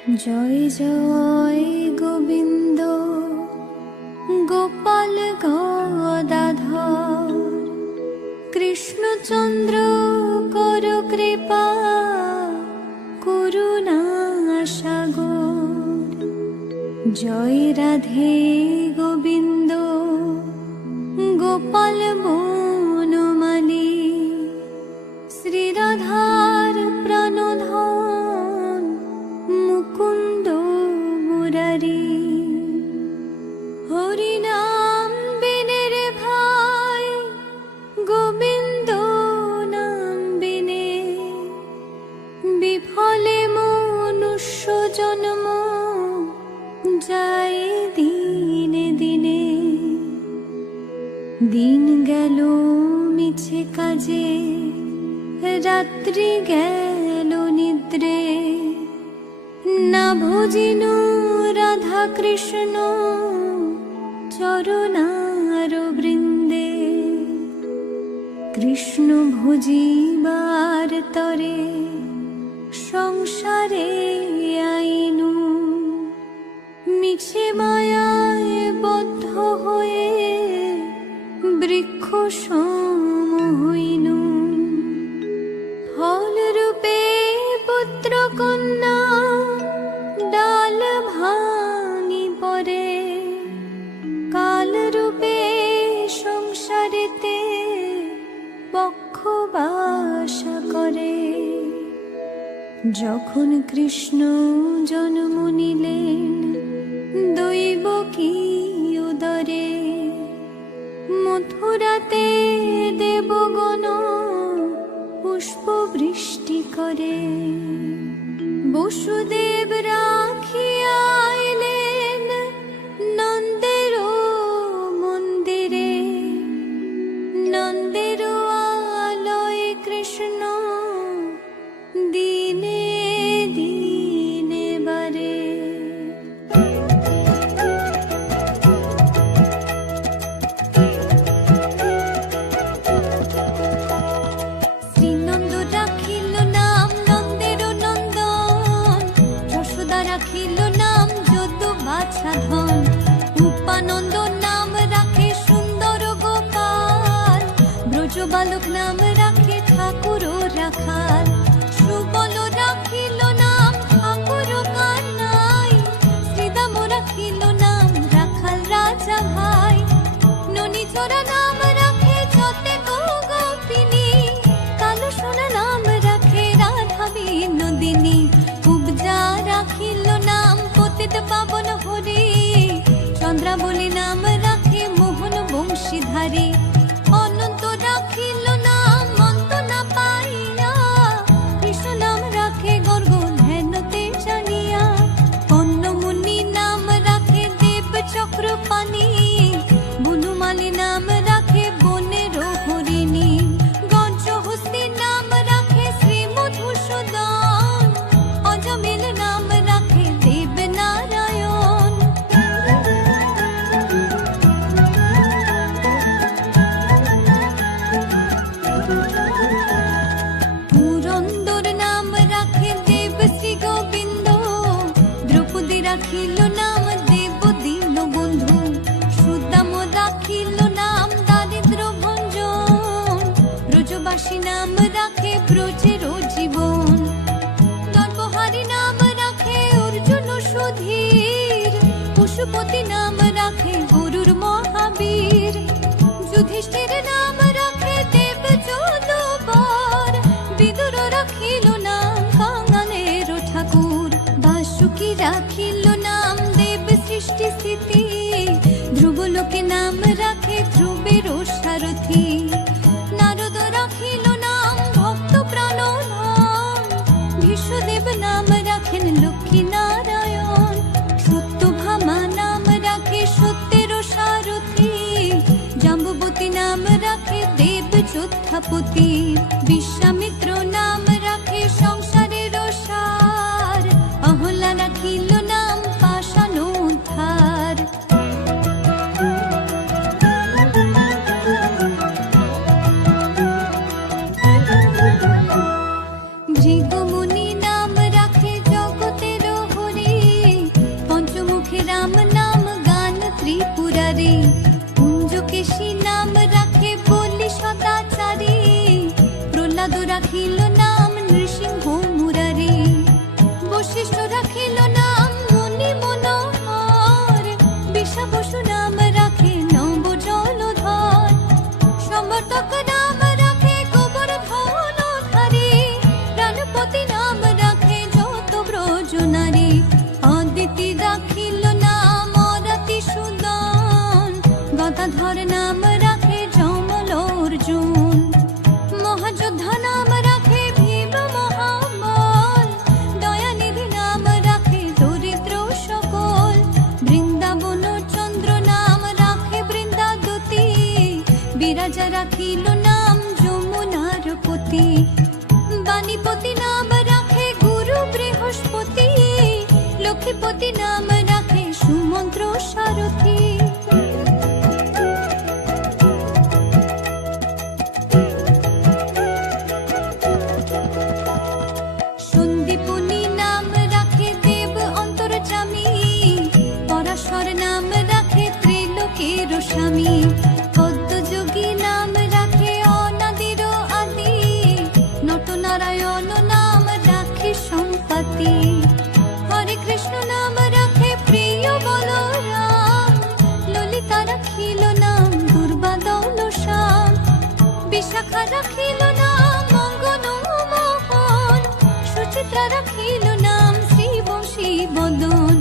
জয় জয় গোবিন্দ গোপাল গদাধর কৃষ্ণচন্দ্র কর কৃপা করুণা সাগর। জয় রাধে গোবিন্দ গোপাল বনমালী শ্রীরাধার প্রাণধন মুকুন্দ মুরারি। হরিনাম বিনে রে ভাই গোবিন্দ নাম বিনে বিফলে মনুষ্য জন্ম যায় দিনে দিনে। দিন গেল মিছে কাজে রাত্রি গেল নিদ্রে না ভজিনু রাধা কৃষ্ণ চরণার বৃন্দে। কৃষ্ণ ভজিবার তরে সংসারে আইনু মিছে মায়ায় বদ্ধ হয়ে বৃক্ষ সম হইনু। ফল রূপে পুত্র কন্যা ডাল ভাঙি পরে কাল রূপে সংসারেতে বক্ষ বাসা করে। যখন কৃষ্ণ জন্ম নিলেন দৈব কি উদরে মথুরাতে দেবগণ পুষ্প বৃষ্টি করে। বসুদেব রাখিয়া আইলেন নন্দের মন্দিরে নন্দের আলয়ে কৃষ্ণ দিনে দিনে বারে। শ্রীনন্দ রাখিল নাম নন্দের নন্দন যশোদা রাখিল নাম যদু বাছা ধন। উপানন্দ নাম রাখে সুন্দর গোপাল ব্রজ বালক নাম রাখে ঠাকুর রাখাল। সুবল রাখিল নাম ঠাকুর কানাই শ্রীদাম রাখিল নাম রাখাল রাজা ভাই। ননীচরা নাম রাখে যতে গোপিনী কালো সোনা নাম রাখে রাধা বিনোদিনী। কুবজা রাখিল নাম পতিত পাবন হরি চন্দ্রাবলী নাম রাখে মোহন বংশীধারী। অনন্ত রাখিল নাম অন্ত না পাইয়া কৃষ্ণ নাম রাখে গর্গ ধ্যানতে জানিয়া। কর্ণমুনি নাম রাখে দেব চক্র পানি বনমালী নাম রাখে বনের হরিণী। গজহস্তি নাম রাখে শ্রী মধুসূদন অজমিল নাম রাখে দেব নারায়ণ। পুরন্দর নাম রাখে দেব শ্রী গোবিন্দ দ্রৌপদী রাখিল নাম দেব দীন বন্ধু। সুদাম রাখিল নাম দারিদ্র ভঞ্জন ব্রজবাসী নাম রাখে ব্রজের জীবন। নরবহারী নাম রাখে অর্জুন সুধীর পশুপতি নাম রাখে গরুর মহাবীর। যুধিষ্ঠির নাম রাখে দেব জলবর বিদুর রাখিল নাম কাঙালের ঠাকুর। বাসুকি রাখিল নাম দেব সৃষ্টি স্থিতি ধ্রুবলোকে নাম রাখে ধ্রুবের সারথি। নারদ রাখিল নাম ভক্ত প্রাণধন বিশ্বদেব নাম রাখেন লক্ষ্মী নারায়ণ। সত্যভামা নাম রাখে সত্যের সারথি জাম্বুবতী নাম রাখে দেব যোদ্ধাপতি। বিশ্বামিত্র নাম রাখে সংসারের সার অহল্যা রাখিল নাম পাষাণ উদ্ধার। ভৃগুমুনি নাম রাখে জগতের হরি বশিষ্ঠ রাখিল নাম মুনি মনোহর, বিষা বসু নাম রাখে নব জলধর, সমর্থক নাম রাখে গোবর্ধনধারী, প্রাণপতি নাম রাখে যত ব্রজ নারী, অদিতি রাখিল নাম অরাতি সুদন, গদাধর নাম রাখে যমল অর্জুন, মহাযোদ্ধা নাম রাখে ভীম মহাবল, দয়ানিধি নাম রাখে দরিদ্র সকল, বৃন্দাবন চন্দ্র নাম রাখে বৃন্দাদতী, বিরাজা রাখিল নাম যমুনার পতি, বাণীপতি নাম রাখে গুরু বৃহস্পতি, লক্ষ্মীপতি নাম রাখে সুমন্ত্র সারথী। সন্দীপনী নাম রাখে দেব অন্তর্যামী, পরাশর নাম রাখে ত্রিলোকের স্বামী, পদ্মযোগী নাম রাখে অনাদির আদি, নটনারায়ণ নাম রাখে সম্পত্তি, হরে কৃষ্ণ নাম রাখে প্রিয় বলরাম, ললিতা রাখিল নাম দুর্বাদল শ্যাম, বিশাখা রাখিল নাম মঙ্গন মোহন, সুচিত্রা রাখিল নাম শ্রীবংশী বদন,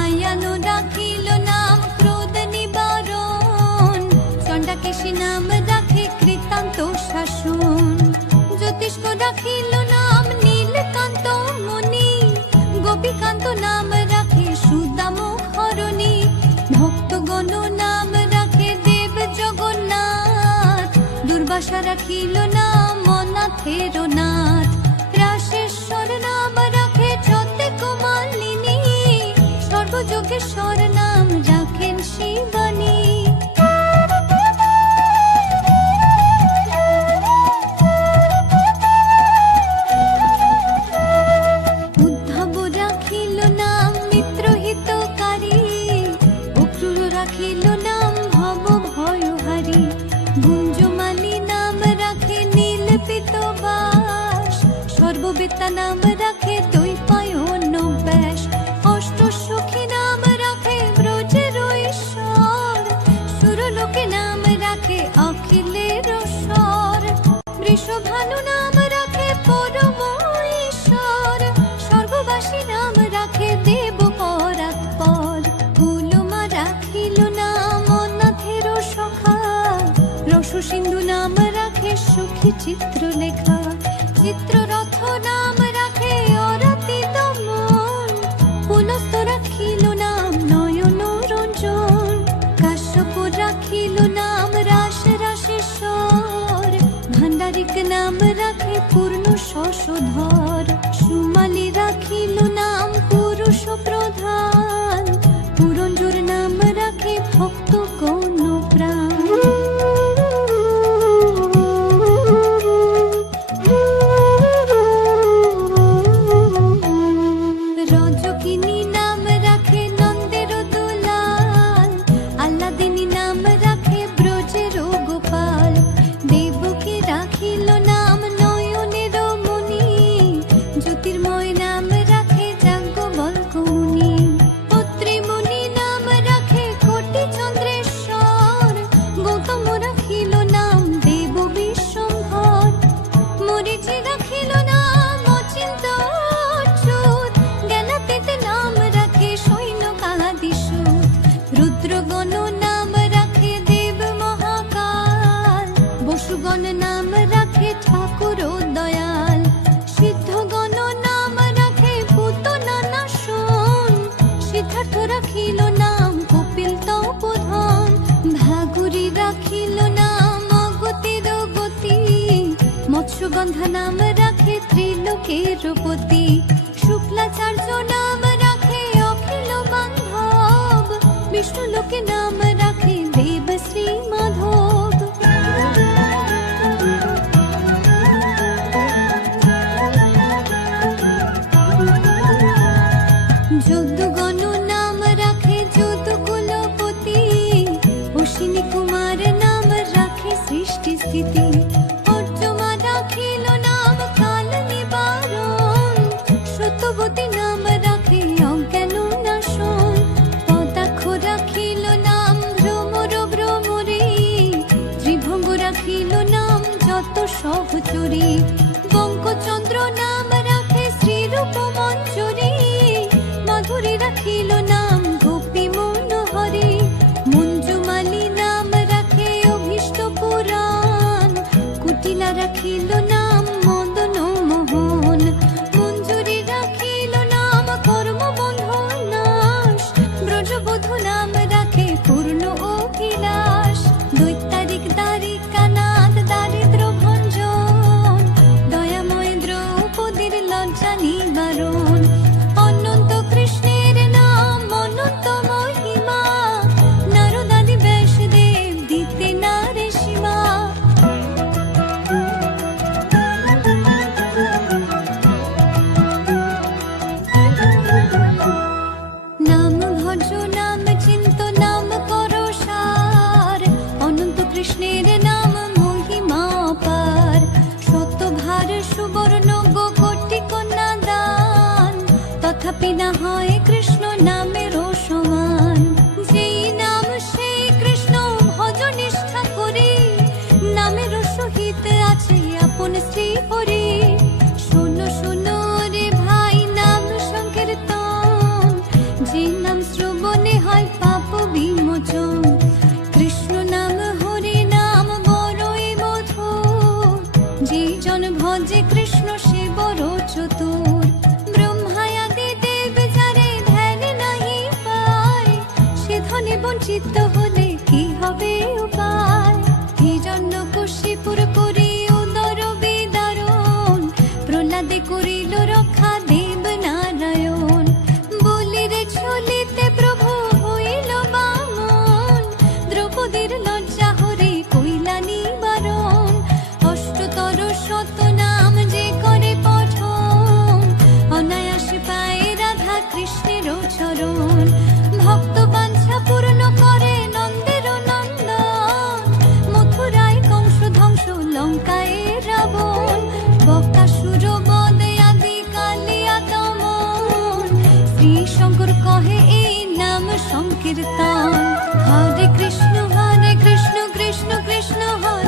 আয়ানো রাখিল নাম ক্রোধ নিবারণ, চণ্ডাকেশী নাম রাখে কৃতান্ত শাসন, জ্যোতিষ্ক রাখিল নাম নীলকান্ত মুনি, গোপীকান্ত নাম রাখে সুদাম হরণী, ভক্তগণ নাম রাখে দেব জগন্নাথ, দুর্বাসা রাখিল নাম অনাথের নাথ, রাশেশ্বর নাম রাখে যতে কুমালিনী, সর্বযোগেশ্বর নাম রাখেন শিবানী। উদ্ধব রাখিল নাম মিত্রহিতকারী, অক্রূর রাখিল নাম ভব ভয়হারী, গুঞ্জমালী নাম রাখে নীলপিত বাস, সর্ববেত্তা নাম রাখে দৈপায়ন ব্যাস, অষ্টসখী নাম রাখে ব্রজের ঈশ্বর, সুরলোকে নাম রাখে অখিলের স্বর, বৃষভানু নাম রাখে পরম ঈশ্বর, স্বর্গবাসী নাম রাখে দেব পরাৎপর, কুলমা রাখিল নাম অনাথের সখা, রস সিন্ধু নাম রাখে সুখী চিত্রলেখা, চিত্ররথ নাম রাখে অরাতি দমন, পুলস্ত রাখিল নাম নয়ন রঞ্জন, কাশ্যপ রাখিল নাম রাস রাসেশ্বর, ভান্ডারিক নাম রাখে পূর্ণ শশধর, সুমালি রাখিল নাম পুরুষ প্রধান, পুরঞ্জুর নাম রাখে ভক্ত গণ প্রাণ। রজকিনী নাম রাখে নন্দের দুলাল, আল্লাদিনী নাম রাখে ব্রজের গোপাল, দেবকী রাখিল নাম নয়নের মণি, জ্যোতির্ময় নাম রাখে যাজ্ঞবল্ক্য মুনি, পত্রীমুনি নাম রাখে কোটি চন্দ্রেশ্বর, গৌতম রাখিল নাম দেব বিশ্বম্ভর, মরীচি রাখিল নাম অচিন্ত অচ্যুত, জ্ঞানাতীত নাম রাখে সৈন্যকাদিসূত, রুদ্রগণ নাম রাখে দেব মহাকাল, বসুগণ নাম রাখে ঠাকুর দয়াল, সিদ্ধগণ নাম রাখে পুতনা নাশন, সিদ্ধার্থ রাখিল নাম কপিল তপোধন, ভাগুরি রাখিল নাম অগতির গতি, মৎস্যগন্ধা নাম রাখে ত্রিলোকের পতি, শুক্লাচার্য নাম রাখে অখিল বান্ধব, বিষ্ণুলোকে নাম রাখে দেব শ্রী মাধব। যদুগণ নাম রাখে যদুকুলপতি, অশ্বিনী কুমার নাম রাখে সৃষ্টি স্থিতি, অর্জমা রাখিল নাম কাল নিবারণ, সত্যবতী নাম বঙ্কচন্দ্র নাম রাখে শ্রীরূপ মঞ্জুরি, মাধুরী রাখিল নাম গোপী মনোহরি, মঞ্জুমালী নাম রাখে অভীষ্ট পুরাণ, কুটিলা রাখিল নাম মদন মোহন, মঞ্জুরি রাখিল নাম কর্মবন্ধু নাশ, ব্রজবধূ নাম রাখে পূর্ণ অভিলাষ, দৈত্যারিক দ্বারিকানাথ দারিদ্র ভঞ্জন, দয়াময় দ্রৌপদীর লজ্জা নিবারণ, অনন্ত কৃষ্ণের নাম অনন্ত মহিমা, নারদাদি ব্যাসদেব দিতে নারে সীমা। নাম ভজ নাম চিন্ত নাম করো সার, অনন্ত কৃষ্ণের নাম মহিমা পার, শতভার সুবর্ণ কোটি কন্যা দান, তথাপি না হয় কৃষ্ণ নামের সমান, যেই নাম সেই কৃষ্ণ ভজ নিষ্ঠা করি, নামের সহিত আছে আপন শ্রী হরি। শোনো শোনো রে ভাই নাম সংকীর্তন, যে নাম শ্রবণে হয় পাপ বিমোচন, কৃষ্ণ নাম হরি নাম বড়ই মধুর, যে জন ভজে কৃষ্ণ সে বড় চতুর, ব্রহ্মায়াদি দেব যারে ধ্যান নাহি পায়, সে ধনে বঞ্চিত হলে কি হবে উপায়। হিরণ্যকশিপুর করি উদর বিদারণ, প্রহ্লাদে করিল রক্ষা দেব নারায়ণ, বলিরে ছলিতে প্রভু হইল বামন, দ্রৌপদীর লজ্জা হরে কইলা নিবারণ, অষ্টতর শত নাম যে করে পঠন, অনায়াসে পায় রাধা কৃষ্ণের চরণ, ভক্ত বাঞ্ছা পূর্ণ করে নন্দের নন্দন, মথুরায় কংস ধ্বংস লঙ্কায় রাবণ, বকাসুর বদে আদি কালিয়া দমন, শ্রী শঙ্কর কহে এই নাম সংকীর্তন, হরে কৃষ্ণ কৃষ্ণ কৃষ্ণ হরে